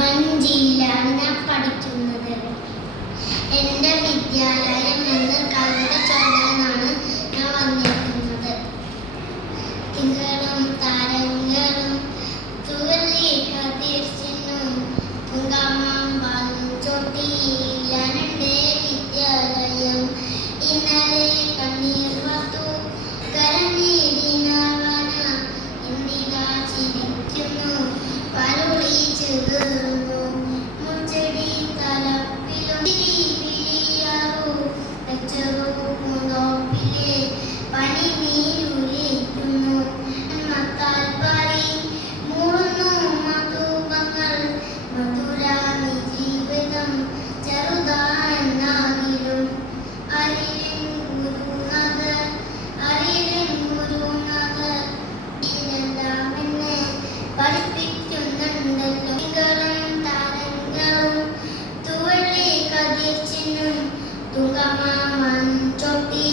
വഞ്ചിയിലാണ് ഞാൻ പഠിക്കുന്നത്. എൻ്റെ വിദ്യാലയം എന്ന കവിത ചൊല്ലാനാണ് ഞാൻ വന്നിരിക്കുന്നത്. തിങ്കളും താരങ്ങളും തുവലി കതിർച്ചിനും തുങ്കമാമ്പലും ചോട്ടിയിലാണ് എൻ്റെ വിദ്യാലയം. ഇന്നലെ കണ്ണീർ വത്തു കരഞ്ഞിടിനവന ഇന്ദിരാ ചിരിക്കുന്നു പലുളിച്ചു കീറുന്നു മുച്ചെടി തലപ്പിലും വിളിയാറു വെച്ചറു പൂന്തോപ്പിലെ പനി നീരുലിക്കുന്നു മത്താൽ പാടി മൂടുന്നു മധുപങ്ങൾ മധുരാമി ജീവിതം ചെറുതായെന്നാകിലും അരിലും ഗുരുനാഥർ ഇതെല്ലാം എന്നെ പഠിപ്പിക്കുന്നുണ്ടല്ലോ. തിങ്കളും താരങ്ങളും തുവലി കതിർച്ചിനും തുങ്കമാമ്പലും ചോട്ടി